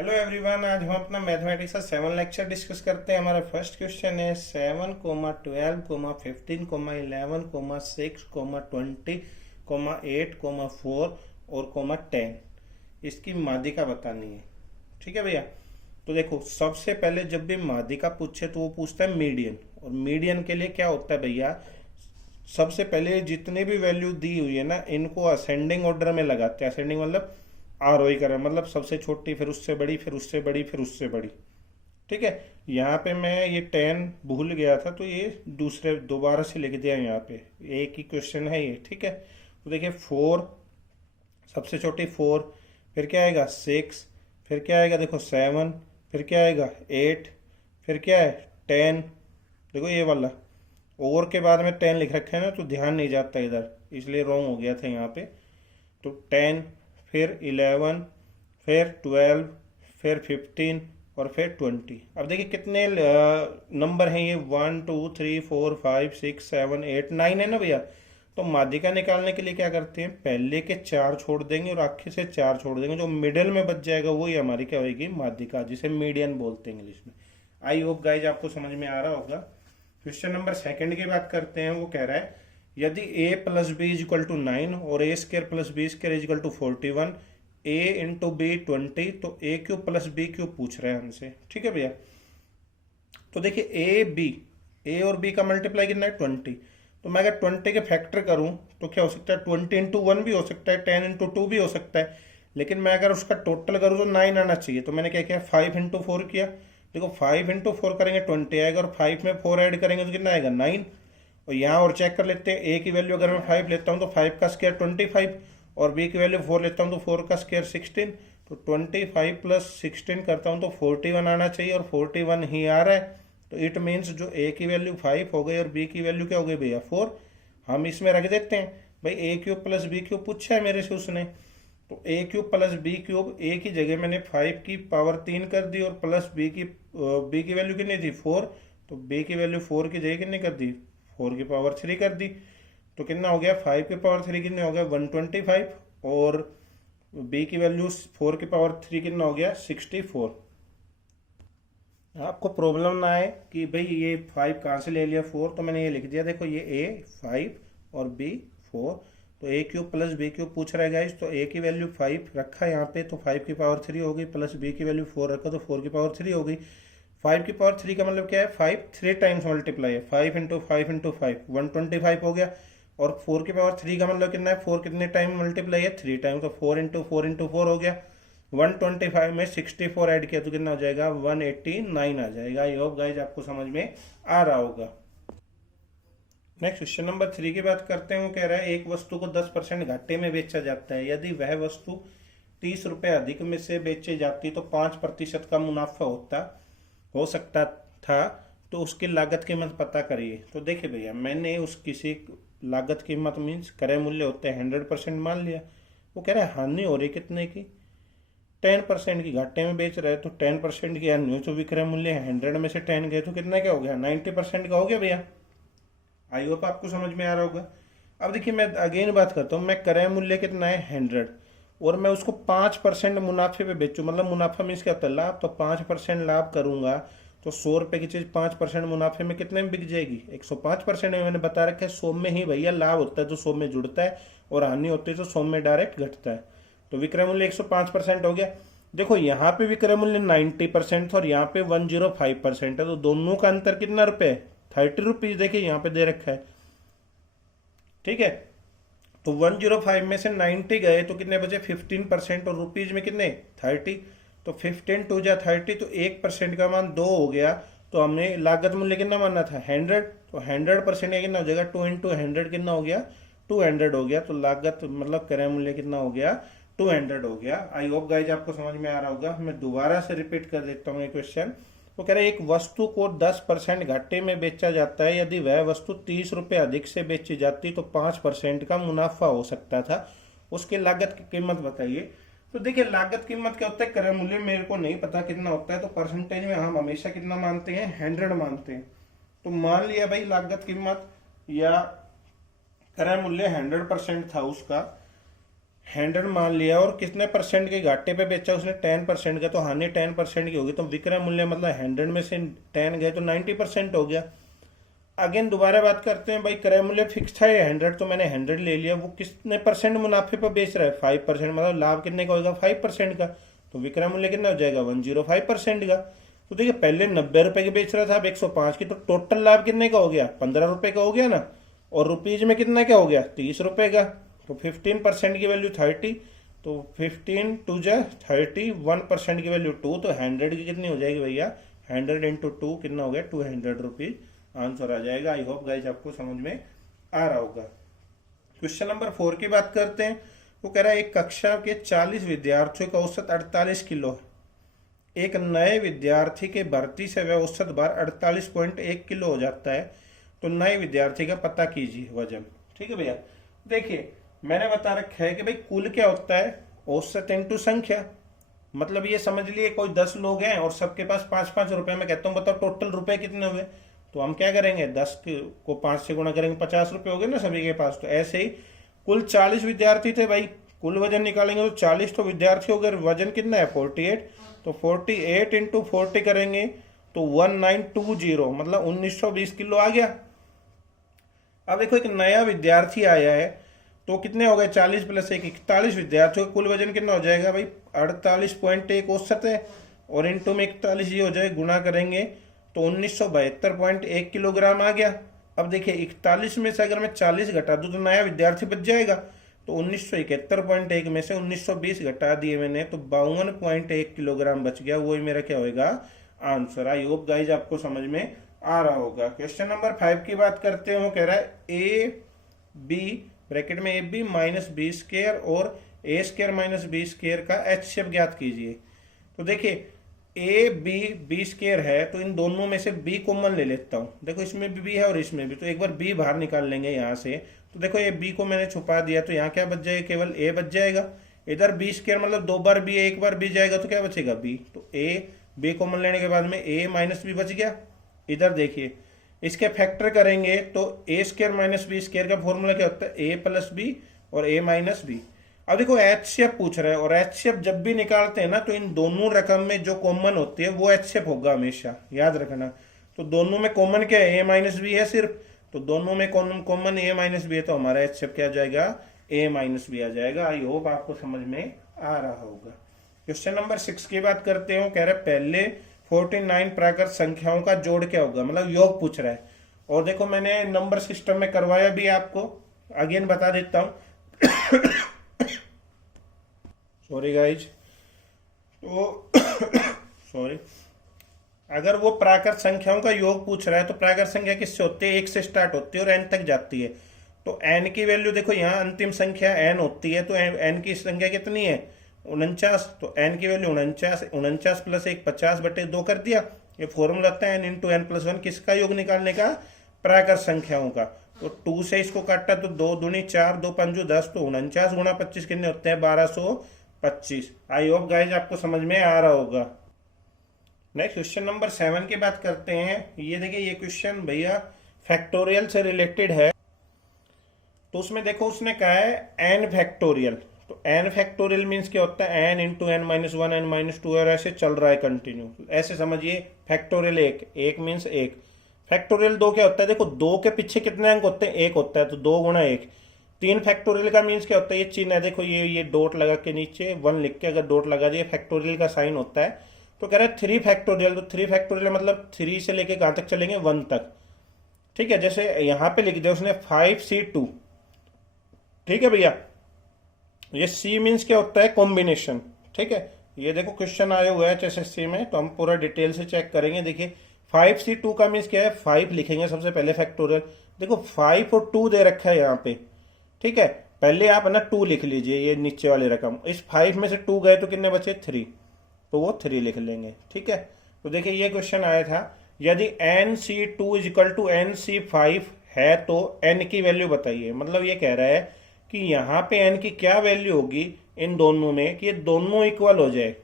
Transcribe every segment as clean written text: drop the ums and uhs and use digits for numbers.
Hello everyone, आज हम अपना मैथमेटिक्स का 7 लेक्चर डिस्कस करते हैं। हमारा फर्स्ट क्वेश्चन है 7, 12, 15, 11, 6, 20, 8, 4 और 10 इसकी माध्यिका बतानी है। ठीक है भैया। तो देखो, सबसे पहले जब भी माध्यिका पूछे तो वो पूछता है मीडियन। और मीडियन के लिए क्या होता है भैया, सबसे पहले जितने भी वैल्यू दी हुई है ना, इनको असेंडिंग ऑर्डर में लगाते हैं। असेंडिंग मतलब आरोही क्रम, मतलब सबसे छोटी, फिर उससे बड़ी, फिर उससे बड़ी, फिर उससे बड़ी। ठीक है। यहाँ पे मैं ये 10 भूल गया था तो ये दूसरे दोबारा से लिख दिया। यहाँ पे एक ही क्वेश्चन है ये। ठीक है। तो देखिए 4, सबसे छोटी 4, फिर क्या आएगा 6, फिर क्या आएगा देखो 7, फिर क्या आएगा 8, फिर क्या है 10। देखो ये वाला और के बाद में 10 लिख रखे है ना, तो ध्यान नहीं जाता इधर, इसलिए रॉन्ग हो गया था यहाँ पे। तो 10, फिर 11, फिर 12, फिर 15 और फिर 20। अब देखिए कितने नंबर हैं ये, 1 2 3 4 5 6 7 8 9 है ना भैया। तो माध्यिका निकालने के लिए क्या करते हैं, पहले के 4 छोड़ देंगे और आखिर से 4 छोड़ देंगे, जो मिडिल में बच जाएगा वही हमारी क्या होगी, माध्यिका, जिसे मीडियन बोलते हैं इंग्लिश में। आई होप गाइज आपको समझ में आ रहा होगा। क्वेश्चन नंबर सेकंड की बात करते हैं। वो कह रहा है यदि a plus B is equal to 9 और A square plus B square is equal to 41, a into B 20, तो A cube plus B cube पूछ रहे हैं हमसे। ठीक है भैया। तो देखिए ए और बी का मल्टीप्लाई कितना है 20। तो मैं अगर 20 के फैक्टर करूं तो क्या हो सकता है, 20 इंटू 1 भी हो सकता है, 10 इंटू 2 भी हो सकता है। लेकिन मैं अगर उसका टोटल करूं तो 9 आना चाहिए। तो मैंने क्या किया, 5 इंटू 4 किया। देखो 5 इंटू 4 करेंगे 20 आएगा, और 5 में 4 ऐड करेंगे तो कितना आएगा 9। और यहाँ और चेक कर लेते हैं, ए की वैल्यू अगर मैं 5 लेता हूँ तो 5 का स्क्वायर 25, और बी की वैल्यू 4 लेता हूँ तो 4 का स्क्वायर 16। तो 25 प्लस 16 करता हूँ तो 41 आना चाहिए, और 41 ही आ रहा है। तो इट मीन्स जो ए की वैल्यू 5 हो गई और बी की वैल्यू क्या हो गई भैया 4। हम इसमें रख देते हैं भाई, ए क्यूब प्लस बी क्यूब पूछा है मेरे से उसने। तो A cube plus B cube, ए की जगह मैंने 5 की पावर 3 कर दी, और प्लस बी की वैल्यू कितनी थी 4। तो बी की वैल्यू 4 की जगह कितनी कर दी, 4 की पावर 3 कर दी। तो कितना हो गया, 5 की पावर 3 कितने हो गया 125, और बी की वैल्यू 4 की पावर 3 कितना हो गया 64। आपको प्रॉब्लम ना आए कि भाई ये 5 कहाँ से ले लिया 4, तो मैंने ये लिख दिया। देखो ये ए 5 और बी 4, तो A cube plus B cube पूछ रहा है गाइस। तो ए की वैल्यू 5 रखा है यहाँ पे, तो 5 की पावर 3 हो गई, प्लस बी की वैल्यू 4 रखा तो 4 की पावर 3 हो गई। 5 की पावर 3 का मतलब क्या है, 5 3 टाइम्स मल्टीप्लाई है, 5 इंटू 5 इंटू 5 125 हो गया। और 4 की पावर 3 का मतलब कितना है, 4 कितने टाइम मल्टीप्लाई है 3 टाइम, तो 4 इंटू 4 इंटू 4 हो गया। 125 में 64 ऐड किया तो कितना हो जाएगा 189 आ जाएगा। आई होप गाइज आपको समझ में आ रहा होगा। नेक्स्ट क्वेश्चन नंबर 3 की बात करते हैं। वो कह रहा है एक वस्तु को 10% घाटे में बेचा जाता है, यदि वह वस्तु 30 रुपए अधिक में से बेची जाती तो 5% का मुनाफा हो सकता था। तो उसकी लागत कीमत पता करिए। तो देखिए भैया, मैंने उस किसी लागत कीमत मीन्स क्रय मूल्य होते हैं 100% मान लिया। वो कह रहा है हानि हो रही कितने की, 10% की, घाटे में बेच रहे हैं तो 10% की हानि हो, तो विक्रय मूल्य 100 में से 10 गए तो कितना क्या हो गया 90% का हो गया भैया। आई होप आपको समझ में आ रहा होगा। अब देखिए मैं अगेन बात करता हूँ, मैं क्रय मूल्य कितना है 100, और मैं उसको 5% मुनाफे पे बेचूं, मतलब मुनाफा मीन्स क्या होता है लाभ, तो 5% लाभ करूंगा तो 100 रुपए की चीज 5% मुनाफे में कितने में बिक जाएगी 105% में। मैंने बता रखा है 100 में ही भैया लाभ होता है तो 100 में जुड़ता है, और हानि होती है तो 100 में डायरेक्ट घटता है। तो विक्रय मूल्य 105% हो गया। देखो यहाँ पे विक्रय मूल्य 90% और यहाँ पे 105% है, तो दोनों का अंतर कितना रुपए 30 रुपीज। देखिए यहाँ पे दे रखा है। ठीक है। तो 105 में से 90 गए तो कितने बचे 15%, और रुपीज में कितने 30। तो 15 टू जा 30, तो 1% का मान 2 हो गया। तो हमने लागत मूल्य कितना मानना था 100, तो 100% का कितना हो जाएगा 2 इंटू 100 कितना हो गया 200 हो गया। तो लागत मतलब क्रय मूल्य कितना हो गया 200 हो गया। आई होप गाइज आपको समझ में आ रहा होगा। मैं दोबारा से रिपीट कर देता हूँ ये क्वेश्चन। वो कह रहे हैं एक वस्तु को 10% घाटे में बेचा जाता है, यदि वह वस्तु 30 रुपए अधिक से बेची जाती तो 5% का मुनाफा हो सकता था। उसके लागत की कीमत बताइए। तो देखिए लागत कीमत क्या होता है, क्रय मूल्य मेरे को नहीं पता कितना होता है, तो परसेंटेज में हम हमेशा कितना मानते हैं 100 मानते हैं। तो मान लिया भाई लागत कीमत या क्रय मूल्य 100% था उसका, 100 मान लिया और कितने परसेंट के घाटे पे बेचा उसने, 10% का, तो हानि 10% की होगी, तो विक्रय मूल्य मतलब 100 में से 10 गए तो 90% हो गया। अगेन दोबारा बात करते हैं भाई, क्रय मूल्य फिक्स था ये 100, तो मैंने 100 ले लिया, वो कितने परसेंट मुनाफे पर बेच रहा है, 5%, मतलब लाभ कितने का होगा, 5% का, तो विक्रय मूल्य कितना हो जाएगा, 105% का। तो देखिए पहले 90 रुपए की बेच रहा था, अब 105 की, तो टोटल लाभ कितने का हो गया, 15 रुपए का हो गया ना, और रुपीज में कितना क्या हो गया, 30 रुपए का, तो 15% की वैल्यू 30, तो 15 टू जा 30, 1% की वैल्यू 2, तो 100 की कितनी हो जाएगी भैया, 100 इंटू 2 कितना हो गया, 200 रुपीज आंसर आ जाएगा। आई होप गाइज आपको समझ में आ रहा होगा। क्वेश्चन नंबर 4 की बात करते हैं। वो कह रहा है एक कक्षा के 40 विद्यार्थियों का औसत 48 किलो है। एक नए विद्यार्थी के भर्ती से वह औसत भार 48.1 किलो हो जाता है, तो नए विद्यार्थी का पता कीजिए वजन। ठीक है भैया, देखिए मैंने बता रखा है कि भाई कुल क्या होता है, औसत इंटू संख्या। मतलब ये समझ लिए कोई 10 लोग हैं और सबके पास 5-5 रुपए, मैं कहता हूँ बताओ टोटल रुपए कितने हुए, तो हम क्या करेंगे 10 को 5 से गुणा करेंगे, 50 रुपए हो गए ना सभी के पास। तो ऐसे ही कुल 40 विद्यार्थी थे भाई, कुल वजन निकालेंगे तो 40 तो विद्यार्थी हो गए, वजन कितना है 48, तो 48 इंटू 40 करेंगे तो 1920, मतलब 1920 किलो आ गया। अब देखो एक नया विद्यार्थी आया है, तो कितने हो गए 40 प्लस 1, 41 विद्यार्थियों का कुल वजन कितना हो जाएगा भाई, 48.1 औसत है, और इंटू में 41 ये हो जाए, गुणा करेंगे तो 1972.1 किलोग्राम आ गया। अब देखिए 41 में से अगर मैं 40 घटा दूं तो नया विद्यार्थी बच जाएगा, तो 1971.1 में से 1920 घटा दिए मैंने, तो 52.1 किलोग्राम बच गया, वही मेरा क्या होगा आंसर। आई होप गाइज आपको समझ में आ रहा होगा। क्वेश्चन नंबर 5 की बात करते हैं। वो कह रहा है ए बी ब्रैकेट में A B minus B square और A square minus B square का एचसीएफ ज्ञात कीजिए। तो देखिए ए बी बी स्क्र है, तो इन दोनों में से बी कॉमन ले लेता हूँ। देखो इसमें भी है और इसमें भी, तो एक बार बी बाहर निकाल लेंगे यहाँ से। तो देखो ये बी को मैंने छुपा दिया, तो यहाँ क्या बच जाएगा, केवल ए बच जाएगा। इधर बी स्क्र मतलब 2 बार बी, एक बार बी जाएगा तो क्या बचेगा बी, तो ए बी कॉमन लेने के बाद में ए माइनस बी बच गया। इधर देखिए इसके फैक्टर करेंगे तो ए स्क्र माइनस बी स्क्र का फॉर्मूला क्या होता है, ए प्लस बी और ए माइनस बी। अब देखो एचसीएफ पूछ रहा है, और एचसीएफ जब भी निकालते हैं ना, तो इन दोनों रकम में जो कॉमन होती है वो एचसीएफ होगा हमेशा, याद रखना। तो दोनों में कॉमन क्या है, ए माइनस बी है सिर्फ, तो दोनों में कॉमन ए माइनस बी है, तो हमारा एचसीएफ क्या आ जाएगा, ए माइनस बी आ जाएगा। आई होप आपको समझ में आ रहा होगा। क्वेश्चन नंबर 6 की बात करते हो। कह रहे पहले 49 प्राकृत संख्याओं का जोड़ क्या होगा, मतलब योग पूछ रहा है। और देखो मैंने नंबर सिस्टम में करवाया भी आपको, अगेन बता देता हूं सॉरी गाइज, तो सॉरी, अगर वो प्राकृत संख्याओं का योग पूछ रहा है तो प्राकृत संख्या किससे होती है, 1 से स्टार्ट होती है और n तक जाती है। तो n की वैल्यू देखो यहाँ अंतिम संख्या n होती है, तो n की संख्या कितनी है 49, तो n की वैल्यू 49 प्लस 1 50/2 कर दिया। ये फॉर्मूला होता है n इंटू n प्लस 1, किसका योग निकालने का, प्राकृत संख्याओं का। तो 2 से इसको काटा तो 2 दूनी 4, 2 पंजू 10, तो 49 गुणा 25 कितने होते हैं 1225। आई होप गाइज आपको समझ में आ रहा होगा। नेक्स्ट क्वेश्चन नंबर 7 की बात करते हैं। ये देखिए ये क्वेश्चन भैया फैक्टोरियल से रिलेटेड है। तो उसमें देखो उसने कहा है n फैक्टोरियल, तो n फैक्टोरियल मीन्स क्या होता है, n into n minus 1 n minus 2 और ऐसे चल रहा है कंटिन्यू। ऐसे समझिए फैक्टोरियल 1 मीन्स 1, फैक्टोरियल 2 क्या होता है, देखो 2 के पीछे कितने अंक होते हैं, 1 होता है, तो 2 गुणा 1। 3 फैक्टोरियल का मीन्स क्या होता है, ये चिन्ह है देखो, ये डॉट लगा के नीचे 1 लिख के अगर डॉट लगा दिए फैक्टोरियल का साइन होता है। तो कह रहा है 3 फैक्टोरियल, तो 3 फैक्टोरियल मतलब 3 से लेके कहां तक चलेंगे 1 तक। ठीक है, जैसे यहां पे लिख दिया उसने 5C2। ठीक है भैया, ये C मीन्स क्या होता है, कॉम्बिनेशन। ठीक है, ये देखो क्वेश्चन आया हुआ है HSSC में, तो हम पूरा डिटेल से चेक करेंगे। देखिए 5C2 का मीन्स क्या है, 5 लिखेंगे सबसे पहले फैक्टोरियल। देखो 5 और 2 दे रखा है यहाँ पे। ठीक है, पहले आप है ना 2 लिख लीजिए, ये नीचे वाली रकम, इस 5 में से 2 गए तो कितने बचे 3, तो वो 3 लिख लेंगे। ठीक है, तो देखिए ये क्वेश्चन आया था, यदि NC2 इजिकल टू NC5 है तो n की वैल्यू बताइए। मतलब ये कह रहा है कि यहाँ पे n की क्या वैल्यू होगी इन दोनों में कि ये दोनों इक्वल हो जाए।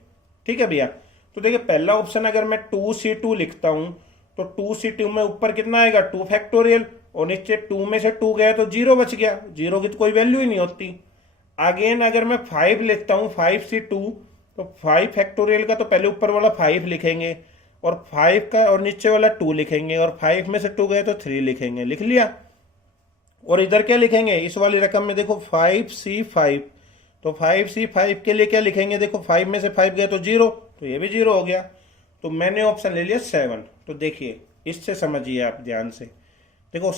ठीक है भैया, तो देखिए पहला ऑप्शन अगर मैं 2C2 लिखता हूं तो 2C2 में ऊपर कितना आएगा 2 फैक्टोरियल, और नीचे 2 में से 2 गया तो 0 बच गया, 0 की तो कोई वैल्यू ही नहीं होती। अगेन अगर मैं 5 लेता हूँ 5C2, तो 5 फैक्टोरियल का तो पहले ऊपर वाला 5 लिखेंगे और 5 का और नीचे वाला 2 लिखेंगे और 5 में से 2 गए तो 3 लिखेंगे, लिख लिया। और इधर क्या लिखेंगे इस वाली रकम में, देखो 5C5, तो 5C5 के लिए क्या लिखेंगे, देखो 5 में से 5 गए तो 0, तो ये भी 0 हो गया। तो मैंने ऑप्शन ले लिया 7। तो देखिए इससे समझिए आप ध्यान से, देखो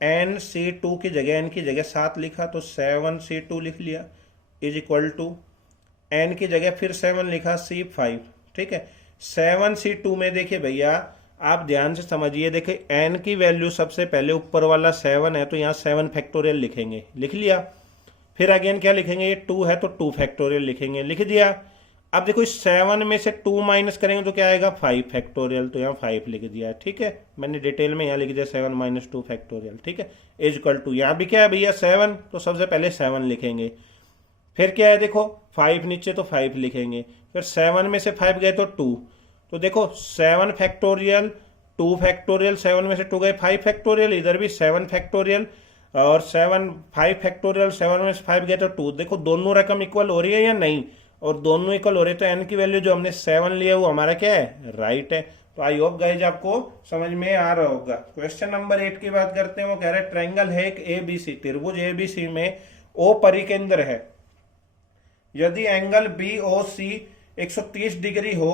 NC2 की जगह n की जगह 7 लिखा तो 7C2 लिख लिया इज इक्वल टू n की जगह फिर 7 लिखा C5, ठीक है। 7C2 में देखिए भैया आप ध्यान से समझिए, देखिए n की वैल्यू सबसे पहले ऊपर वाला 7 है तो यहाँ 7 फैक्टोरियल लिखेंगे, लिख लिया। फिर अगेन क्या लिखेंगे, ये 2 है तो 2 फैक्टोरियल लिखेंगे, लिख दिया। अब देखो इस 7 में से 2 माइनस करेंगे तो क्या आएगा 5 फैक्टोरियल, तो यहाँ 5 लिख दिया, ठीक है। मैंने डिटेल में यहाँ लिख दिया 7 माइनस 2 फैक्टोरियल, ठीक है, इज इक्वल टू, यहाँ भी क्या है भैया 7, तो सबसे पहले 7 लिखेंगे। फिर क्या है देखो 5 नीचे तो 5 लिखेंगे, फिर 7 में से 5 गए तो 2, तो देखो 7 फैक्टोरियल 2 फैक्टोरियल, 7 में से 2 गए 5 फैक्टोरियल, इधर भी 7 फैक्टोरियल और 5 फैक्टोरियल, 7 में से 5 गए तो 2। देखो दोनों रकम इक्वल हो रही है या नहीं, और दोनों इक्वल हो रहे तो एन की वैल्यू जो हमने 7 लिया वो हमारा क्या है, राइट है। तो आई होप गाइज आपको समझ में आ रहा होगा। क्वेश्चन नंबर 8 की बात करते हैं। वो कह रहे हैं ट्रायंगल है एक ABC, त्रिभुज ABC में O परिकेंद्र है। यदि एंगल BOC 130 डिग्री हो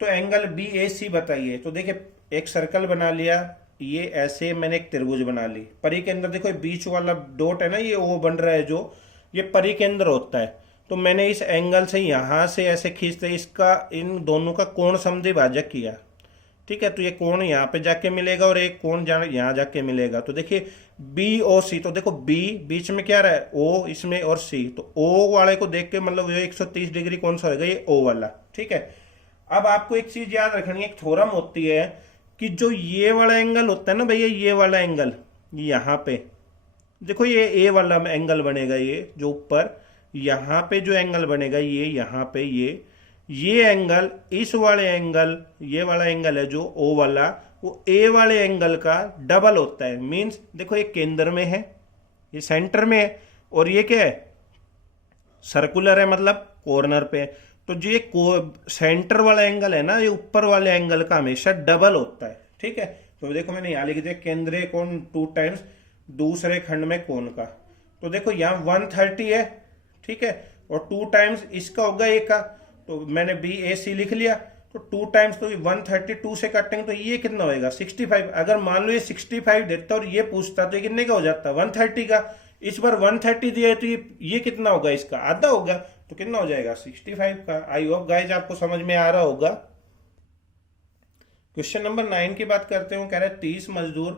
तो एंगल BAC बताइए। तो देखिए एक सर्कल बना लिया, ये ऐसे मैंने एक त्रिभुज बना ली, परिकेंद्र देखो बीच वाला डॉट है ना, ये O बन रहा है जो, ये परिकेंद्र होता है। तो मैंने इस एंगल से यहां से ऐसे खींचते इसका इन दोनों का कोण समद्विभाजक किया, ठीक है। तो ये कोण यहाँ पे जाके मिलेगा और एक कोण यहाँ जाके मिलेगा। तो देखिए BOC, तो देखो B बीच में क्या रहा है O इसमें और C, तो O वाले को देख के मतलब ये 130 डिग्री कौन सा होगा, ये O वाला, ठीक है। अब आपको एक चीज याद रखनी है, एक थ्योरम होती है कि जो ये वाला एंगल होता है ना भैया, ये वाला एंगल यहाँ पे देखो ये A वाला एंगल बनेगा, ये जो ऊपर यहाँ पे जो एंगल बनेगा ये यहाँ पे ये एंगल इस वाले एंगल, ये वाला एंगल है जो O वाला, वो A वाले एंगल का डबल होता है। मींस देखो ये केंद्र में है, ये सेंटर में है, और ये क्या है सर्कुलर है मतलब कॉर्नर पे। तो जो ये सेंटर वाला एंगल है ना, ये ऊपर वाले एंगल का हमेशा डबल होता है, ठीक है। तो देखो मैंने यहाँ लिख दिया केंद्रीय कोण 2 टाइम्स दूसरे खंड में कोण का। तो देखो यहाँ 130 है, ठीक है, और 2 टाइम्स इसका होगा A का, तो मैंने BAC लिख लिया। तो 2 टाइम्स तो 132 से काटेंगे तो ये कितना होएगा 65। अगर मान लो ये 65 देता और ये पूछता तो ये कितने का हो जाता 130 का। इस बार 130 दिया है तो ये कितना होगा, इसका आधा होगा, तो कितना हो जाएगा 65 का। आई होप गाइज आपको समझ में आ रहा होगा। क्वेश्चन नंबर 9 की बात करते हैं। कह रहे 30 मजदूर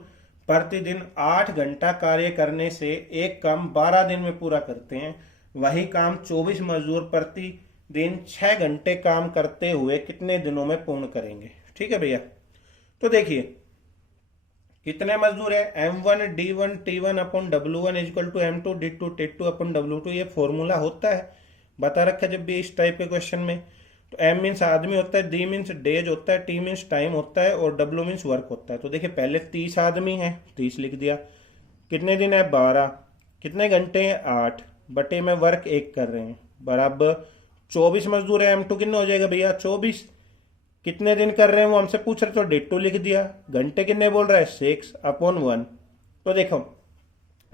प्रतिदिन 8 घंटा कार्य करने से एक काम 12 दिन में पूरा करते हैं। वही काम 24 मजदूर प्रतिदिन 6 घंटे काम करते हुए कितने दिनों में पूर्ण करेंगे। ठीक है भैया, तो देखिए कितने मजदूर है M1 D1 T1 upon W1 equal to M2 D2 T2 upon W2। ये फॉर्मूला होता है, बता रखा है जब भी इस टाइप के क्वेश्चन में। तो M मीन्स आदमी होता है, D मीन्स डेज होता है, T मीन्स टाइम होता है और W मीन्स वर्क होता है। तो देखिए पहले 30 आदमी है, 30 लिख दिया। कितने दिन है 12, कितने घंटे हैं 8, बटे में वर्क 1 कर रहे हैं, बराबर 24 मजदूर है। M2 कितना हो जाएगा भैया 24। कितने दिन कर रहे हैं वो हमसे पूछ रहे, तो D2 लिख दिया। घंटे कितने बोल रहा है 6 अपॉन 1। तो देखो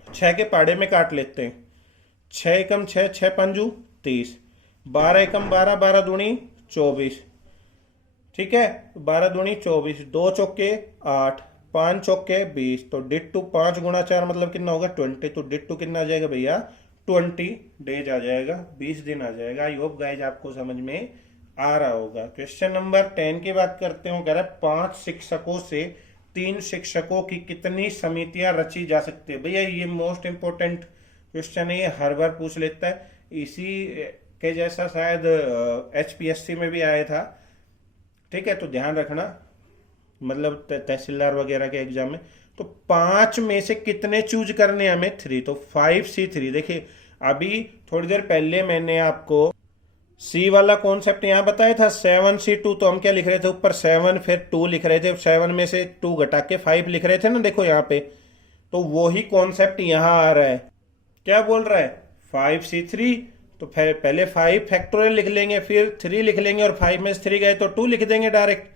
6 के पाड़े में काट लेते हैं, 6 एकम 6, 6 पंजू 30, 12 एकम 12, 12 दूनी 24। ठीक है, 12 दूनी 24, 2 चौके 8, 5 चौके 20। तो D2 5 गुणा 4 मतलब कितना होगा 20। तो D2 कितना आ जाएगा भैया 20 डेज आ जाएगा, 20 दिन आ जाएगा। आई होप गाइज आपको समझ में आ रहा होगा। क्वेश्चन नंबर 10 की बात करते हो। कह रहा है 5 शिक्षकों से 3 शिक्षकों की कितनी समितियां रची जा सकती है। भैया ये मोस्ट इंपोर्टेंट क्वेश्चन है, ये हर बार पूछ लेता है। इसी के जैसा शायद HPSC में भी आया था। ठीक है, तो ध्यान रखना, मतलब तहसीलदार वगैरह के एग्जाम में। तो 5 में से कितने चूज करने हमें 3, तो 5C3। देखिए अभी थोड़ी देर पहले मैंने आपको C वाला कॉन्सेप्ट यहाँ बताया था 7C2। तो हम क्या लिख रहे थे ऊपर 7 फिर 2 लिख रहे थे, 7 में से 2 घटा के 5 लिख रहे थे ना, देखो यहाँ पे। तो वही कॉन्सेप्ट यहाँ आ रहा है, क्या बोल रहा है 5c3, तो पहले 5 फैक्टोरियल लिख लेंगे, फिर 3 लिख लेंगे, और 5 में से 3 गए तो 2 लिख देंगे डायरेक्ट।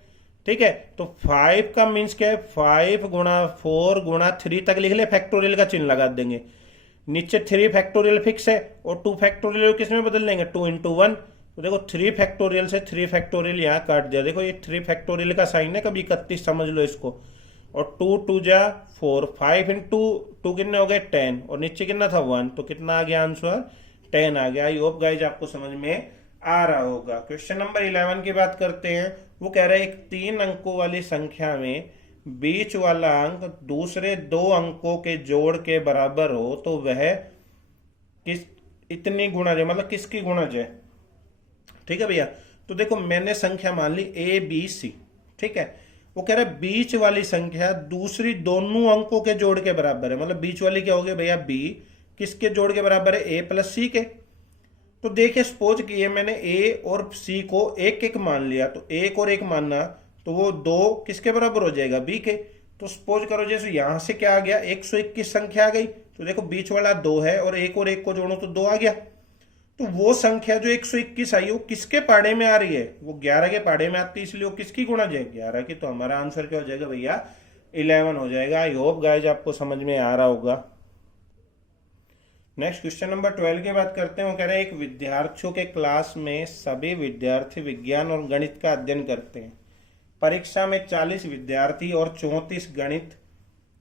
ठीक है, तो 5 का मीन्स क्या है, 5 गुणा 4 गुणा 3 तक लिख ले, फैक्टोरियल का चिन्ह लगा देंगे। नीचे 3 फैक्टोरियल फिक्स है, और 2 फैक्टोरियल किस में बदल लेंगे, 2 इंटू 1। तो देखो 3 फैक्टोरियल से 3 फैक्टोरियल यहाँ काट दिया। देखो ये 3 फैक्टोरियल का साइन है, कभी 31 समझ लो इसको। और 2 2 जा 4, 5 इंटू 2 कितने हो गए 10, और नीचे कितना था 1, तो कितना आ गया आंसर 10 आ गया। आई होप गाइज आपको समझ में आ रहा होगा। क्वेश्चन नंबर 11 की बात करते हैं। वो कह रहे हैं एक 3 अंकों वाली संख्या में बीच वाला अंक दूसरे 2 अंकों के जोड़ के बराबर हो तो वह किस इतनी गुणज है, मतलब किसकी गुणज है। ठीक है भैया, तो देखो मैंने संख्या मान ली ABC। ठीक है, वो कह रहा है बीच वाली संख्या दूसरी दोनों अंकों के जोड़ के बराबर है, मतलब बीच वाली क्या हो गई भैया B, किसके जोड़ के बराबर है, A प्लस C के। तो देखिए सपोज किए मैंने A और C को एक एक मान लिया, तो एक और एक मानना, तो वो 2 किसके बराबर हो जाएगा, B के। तो सपोज करो जैसे यहां से क्या आ गया, 121 संख्या आ गई। तो देखो बीच वाला 2 है, और एक को जोड़ो तो 2 आ गया। तो वो संख्या जो 121 आई वो किसके पाड़े में आ रही है, वो 11 के पाड़े में आती है, इसलिए वो किसकी गुणज है, 11 की। तो हमारा आंसर क्या हो जाएगा भैया, 11 हो जाएगा। आई होप गाइज आपको समझ में आ रहा होगा। नेक्स्ट क्वेश्चन नंबर 12 की बात करते हैं। वो कह रहे हैं एक विद्यार्थियों के क्लास में सभी विद्यार्थी विज्ञान और गणित का अध्ययन करते हैं। परीक्षा में 40 विद्यार्थी और 34 गणित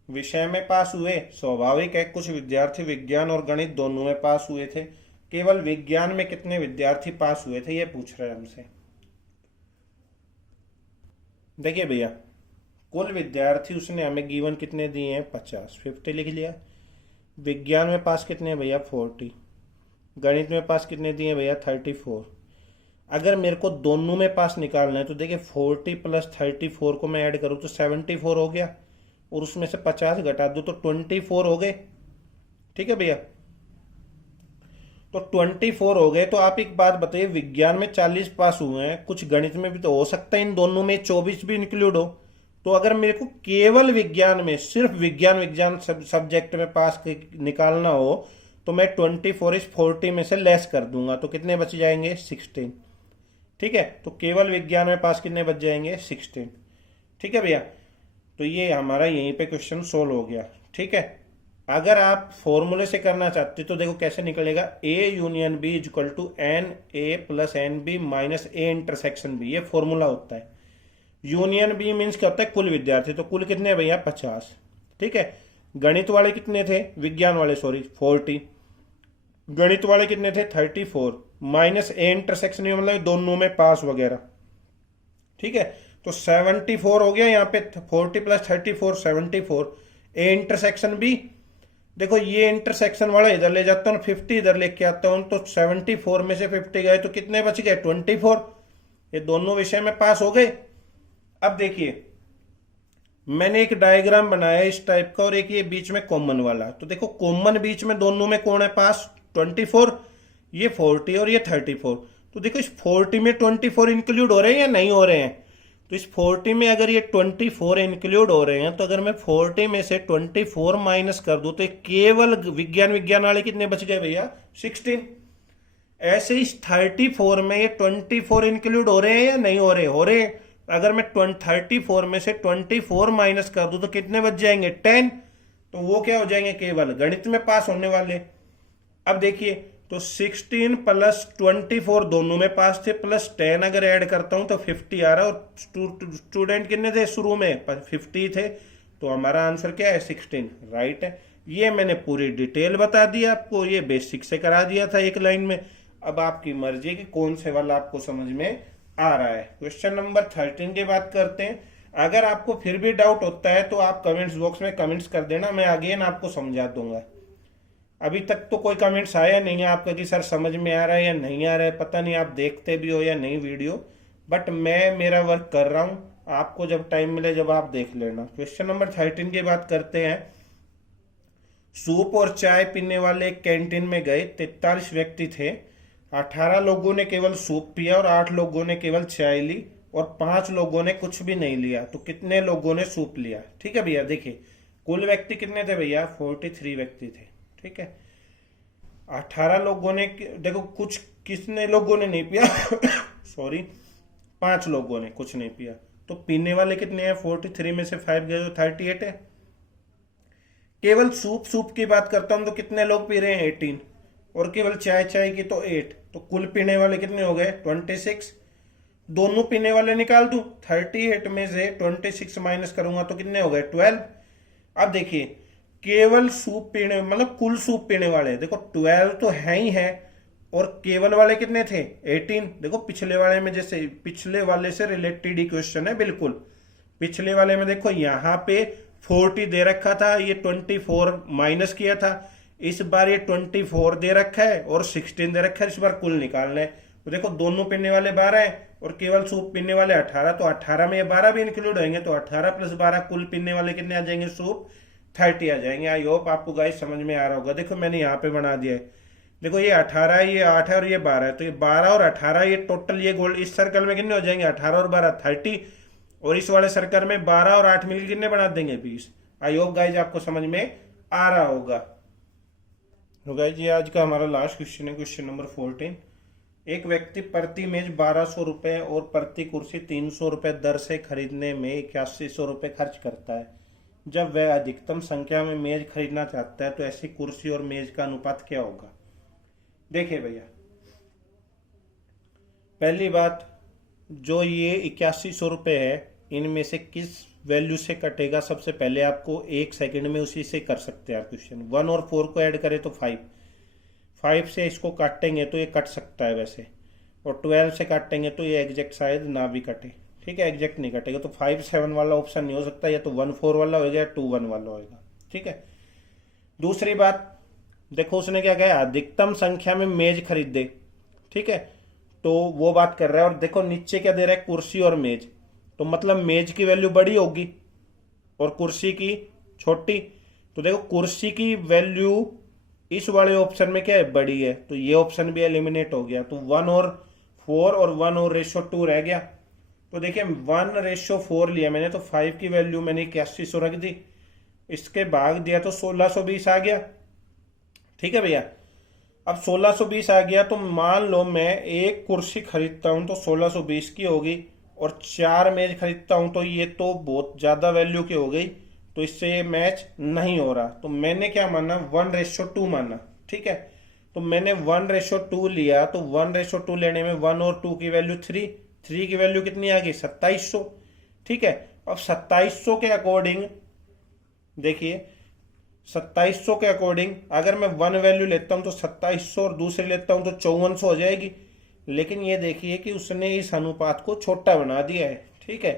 विषय में पास हुए। स्वाभाविक है कुछ विद्यार्थी विज्ञान और गणित दोनों में पास हुए थे, केवल विज्ञान में कितने विद्यार्थी पास हुए थे, ये पूछ रहे हैं हमसे। देखिए भैया कुल विद्यार्थी उसने हमें गिवन कितने दिए हैं, 50, 50 लिख लिया। विज्ञान में पास कितने हैं भैया, 40। गणित में पास कितने दिए भैया, 34। अगर मेरे को दोनों में पास निकालना है तो देखिए 40 प्लस 34 को मैं ऐड करूँ तो 74 हो गया, और उसमें से 50 घटा दूँ तो 24 हो गए। ठीक है भैया, तो 24 हो गए। तो आप एक बात बताइए, विज्ञान में 40 पास हुए हैं, कुछ गणित में भी तो हो सकता है इन दोनों में 24 भी इंक्लूड हो। तो अगर मेरे को केवल विज्ञान में, सिर्फ विज्ञान सब्जेक्ट में पास निकालना हो तो मैं 24 इस 40 में से लेस कर दूंगा, तो कितने बच जाएंगे, 16। ठीक है, तो केवल विज्ञान में पास कितने बच जाएंगे, 16। ठीक है भैया, तो ये हमारा यहीं पे क्वेश्चन सोल्व हो गया। ठीक है, अगर आप फॉर्मूले से करना चाहते तो देखो कैसे निकलेगा, A union B is equal to NA plus NB minus A intersection B, ये फॉर्मूला होता है। यूनियन B मीन्स क्या होता है, कुल विद्यार्थी, तो कुल कितने भैया, 50। ठीक है, गणित वाले कितने थे, विज्ञान वाले 40, गणित वाले कितने थे 34, माइनस A इंटरसेक्शन मतलब दोनों में पास वगैरह। ठीक है, तो 74 हो गया यहाँ पे, 40 प्लस 34 74। A इंटरसेक्शन B, देखो ये इंटरसेक्शन वाला इधर ले जाता हूँ, 50 इधर लेके आता हूँ, तो 74 में से 50 गए तो कितने बच गए, 24। ये दोनों विषय में पास हो गए। अब देखिए मैंने एक डायग्राम बनाया इस टाइप का, और एक ये बीच में कॉमन वाला। तो देखो कॉमन बीच में दोनों में कौन है पास, 24, ये 40 और ये 34। तो देखो इस 40 में 24 इंक्लूड हो रहे हैं या नहीं हो रहे हैं, तो इस 40 में अगर ये 24 इंक्लूड हो रहे हैं, तो अगर मैं 40 में से 24 माइनस कर दूं तो केवल विज्ञान वाले कितने बच गए भैया, 16। ऐसे इस 34 में ये 24 इंक्लूड हो रहे हैं या नहीं हो रहे हैं। अगर मैं 34 में से 24 माइनस कर दूं तो कितने बच जाएंगे, 10। तो वो क्या हो जाएंगे, केवल गणित में पास होने वाले। अब देखिए तो 16 प्लस 24 दोनों में पास थे, प्लस 10 अगर ऐड करता हूं तो 50 आ रहा है, और स्टूडेंट कितने थे शुरू में, 50 थे। तो हमारा आंसर क्या है, 16, राइट है। ये मैंने पूरी डिटेल बता दी आपको, ये बेसिक से करा दिया था एक लाइन में। अब आपकी मर्जी कि कौन से वाला आपको समझ में आ रहा है। क्वेश्चन नंबर 13 की बात करते हैं। अगर आपको फिर भी डाउट होता है तो आप कमेंट्स बॉक्स में कमेंट्स कर देना, मैं अगेन आपको समझा दूंगा। अभी तक तो कोई कमेंट्स आया नहीं है आपका कि सर समझ में आ रहा है या नहीं आ रहा है, पता नहीं आप देखते भी हो या नहीं वीडियो, बट मैं मेरा वर्क कर रहा हूं, आपको जब टाइम मिले जब आप देख लेना। क्वेश्चन नंबर 13 की बात करते हैं। सूप और चाय पीने वाले कैंटीन में गए 43 व्यक्ति थे। 18 लोगों ने केवल सूप पिया और 8 लोगों ने केवल चाय ली, और 5 लोगों ने कुछ भी नहीं लिया। तो कितने लोगों ने सूप लिया। ठीक है भैया, देखिए कुल व्यक्ति कितने थे भैया, 43 व्यक्ति थे। ठीक है, 18 लोगों ने, देखो कुछ किसने लोगों ने नहीं पिया सॉरी, 5 लोगों ने कुछ नहीं पिया, तो पीने वाले कितने हैं? 43 में से 5 गए तो 38 है। केवल सूप सूप की बात करता हूं तो कितने लोग पी रहे हैं? 18, और केवल चाय चाय की तो 8, तो कुल पीने वाले कितने हो गए? 26। दोनों पीने वाले निकाल दूं, 38 में से 26 माइनस करूंगा तो कितने हो गए? 12। अब देखिए केवल सूप पीने, मतलब कुल सूप पीने वाले देखो 12 तो है ही है, और केवल वाले कितने थे? 18। देखो पिछले वाले में, जैसे पिछले वाले से रिलेटेड ही क्वेश्चन है बिल्कुल। पिछले वाले में देखो यहाँ पे 40 दे रखा था, ये 24 माइनस किया था। इस बार ये 24 दे रखा है और 16 दे रखा है, इस बार कुल निकालना है। तो देखो दोनों पीने वाले 12 है और केवल सूप पीने वाले 18, तो 18 में ये 12 भी इंक्लूड होंगे, तो 18 प्लस 12 कुल पीने वाले कितने आ जाएंगे? सूप 30 आ जाएंगे। आई होप आपको गाइस समझ में आ रहा होगा। देखो मैंने यहाँ पे बना दिया है, देखो ये 18 है, ये 8 है और ये 12 है, तो ये 12 और 18 ये टोटल, ये गोल्ड इस सर्कल में कितने हो जाएंगे? 18 और 12 30, और इस वाले सर्कल में 12 और 8 मिलकर कितने बना देंगे? 20। आई होप गाइज आपको समझ में आ रहा होगा। तो गाइज ये आज का हमारा लास्ट क्वेश्चन है, क्वेश्चन नंबर 14। एक व्यक्ति प्रति मेज 1200 रुपए और प्रति कुर्सी 300 रुपए दर से खरीदने में 8100 रुपए खर्च करता है। जब वह अधिकतम संख्या में मेज खरीदना चाहता है तो ऐसी कुर्सी और मेज का अनुपात क्या होगा? देखिए भैया, पहली बात, जो ये 8100 रुपये है, इनमें से किस वैल्यू से कटेगा? सबसे पहले आपको 1 सेकंड में उसी से कर सकते हैं आप क्वेश्चन। 1 और 4 को ऐड करें तो 5 से इसको काटेंगे तो ये कट सकता है वैसे, और 12 से काटेंगे तो ये एग्जैक्ट शायद ना भी कटे। ठीक है, एग्जैक्ट नहीं कटेगा, तो 5-7 वाला ऑप्शन नहीं हो सकता, या तो 1-4 वाला होगा या 2-1 वाला होगा। ठीक है। दूसरी बात, देखो उसने क्या कहा? अधिकतम संख्या में मेज खरीदे। ठीक है, तो वो बात कर रहा है, और देखो नीचे क्या दे रहा है? कुर्सी और मेज, तो मतलब मेज की वैल्यू बड़ी होगी और कुर्सी की छोटी। तो देखो कुर्सी की वैल्यू इस वाले ऑप्शन में क्या है? बड़ी है, तो ये ऑप्शन भी एलिमिनेट हो गया। तो 1 और 4 और 1 और रेशो 2 रह गया। तो देखिए 1:4 लिया मैंने, तो 5 की वैल्यू मैंने 8100 रख दी, इसके भाग दिया तो 1620 आ गया। ठीक है भैया, अब 1620 आ गया, तो मान लो मैं एक कुर्सी खरीदता हूं तो 1620 की होगी, और 4 मेज खरीदता हूं तो ये तो बहुत ज्यादा वैल्यू की हो गई, तो इससे ये मैच नहीं हो रहा। तो मैंने क्या माना? 1:2 माना। ठीक है, तो मैंने 1:2 लिया, तो 1:2 लेने में 1 और 2 की वैल्यू 3 की वैल्यू कितनी आ गई? 2700। ठीक है, अब 2700 के अकॉर्डिंग देखिए, 2700 के अकॉर्डिंग अगर मैं 1 वैल्यू लेता हूं तो 2700, और दूसरी लेता हूं तो 5400 हो जाएगी। लेकिन ये देखिए कि उसने इस अनुपात को छोटा बना दिया है। ठीक है,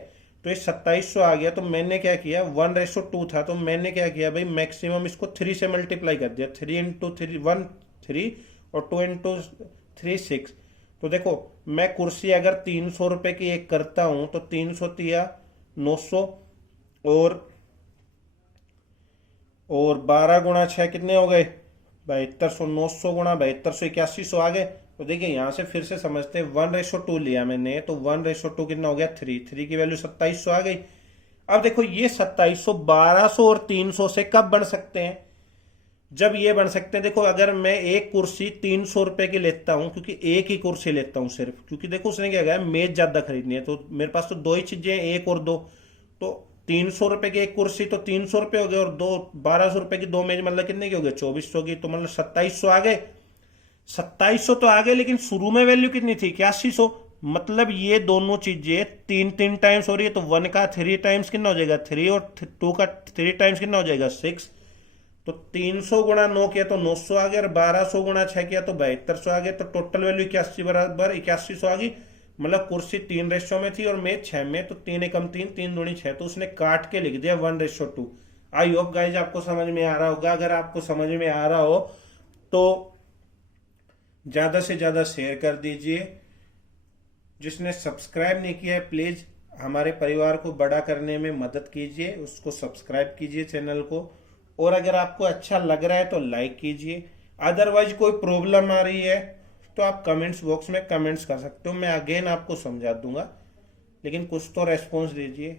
तो ये 2700 आ गया, तो मैंने क्या किया? 1:2 था, तो मैंने क्या किया भाई? मैक्सिमम इसको 3 से मल्टीप्लाई कर दिया। 3 इंटू 3 1 3 और 2 इंटू 3 6। तो देखो मैं कुर्सी अगर 300 रुपए की एक करता हूं तो 300 तिया 900, और 12 गुणा 6 कितने हो गए? 7200। 900 गुणा 7200 8100 आ गए। तो देखिए यहां से फिर से समझते हैं, 1:2 लिया मैंने, तो 1:2 कितना हो गया? 3 की वैल्यू 2700 आ गई। अब देखो ये 2700 1200 और 300 से कब बन सकते हैं? जब ये बन सकते हैं, देखो अगर मैं एक कुर्सी 300 रुपए की लेता हूं, क्योंकि एक ही कुर्सी लेता हूं सिर्फ, क्योंकि देखो उसने क्या कहा? मेज ज्यादा खरीदनी है, तो मेरे पास तो 2 ही चीजें हैं, 1 और 2। तो 300 रुपए की एक कुर्सी तो 300 रुपए हो गए, और 1200 रुपए की 2 मेज, मतलब कितने की हो गए? 2400 की, तो मतलब 2700 आ गए। 2700 तो आ गए, लेकिन शुरू में वैल्यू कितनी थी? 8100। मतलब ये दोनों चीजें 3 टाइम्स हो रही है, तो 1 का 3 टाइम्स कितना हो जाएगा? 3, और 2 का 3 टाइम्स कितना हो जाएगा? 6। तो 300 गुणा 9 किया तो 900 आ गया, और 1200 गुणा 6 किया तो 7200 आ गया। तो टोटल वैल्यू 81 बराबर 8100 आ गई। मतलब कुर्सी 3 रेशो में थी और मेज 6 में, तो 3 एकम 3 3 दूनी 6, तो उसने काट के लिख दिया 1:2। आई होप गाइज आपको समझ में आ रहा होगा। अगर आपको समझ में आ रहा हो तो ज्यादा से ज्यादा शेयर कर दीजिए। जिसने सब्सक्राइब नहीं किया है, प्लीज हमारे परिवार को बड़ा करने में मदद कीजिए, उसको सब्सक्राइब कीजिए चैनल को, और अगर आपको अच्छा लग रहा है तो लाइक कीजिए। अदरवाइज कोई प्रॉब्लम आ रही है तो आप कमेंट्स बॉक्स में कमेंट्स कर सकते हो, मैं अगेन आपको समझा दूंगा, लेकिन कुछ तो रेस्पॉन्स दीजिए।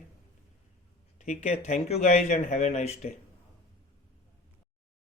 ठीक है, thank you guys and have a nice day.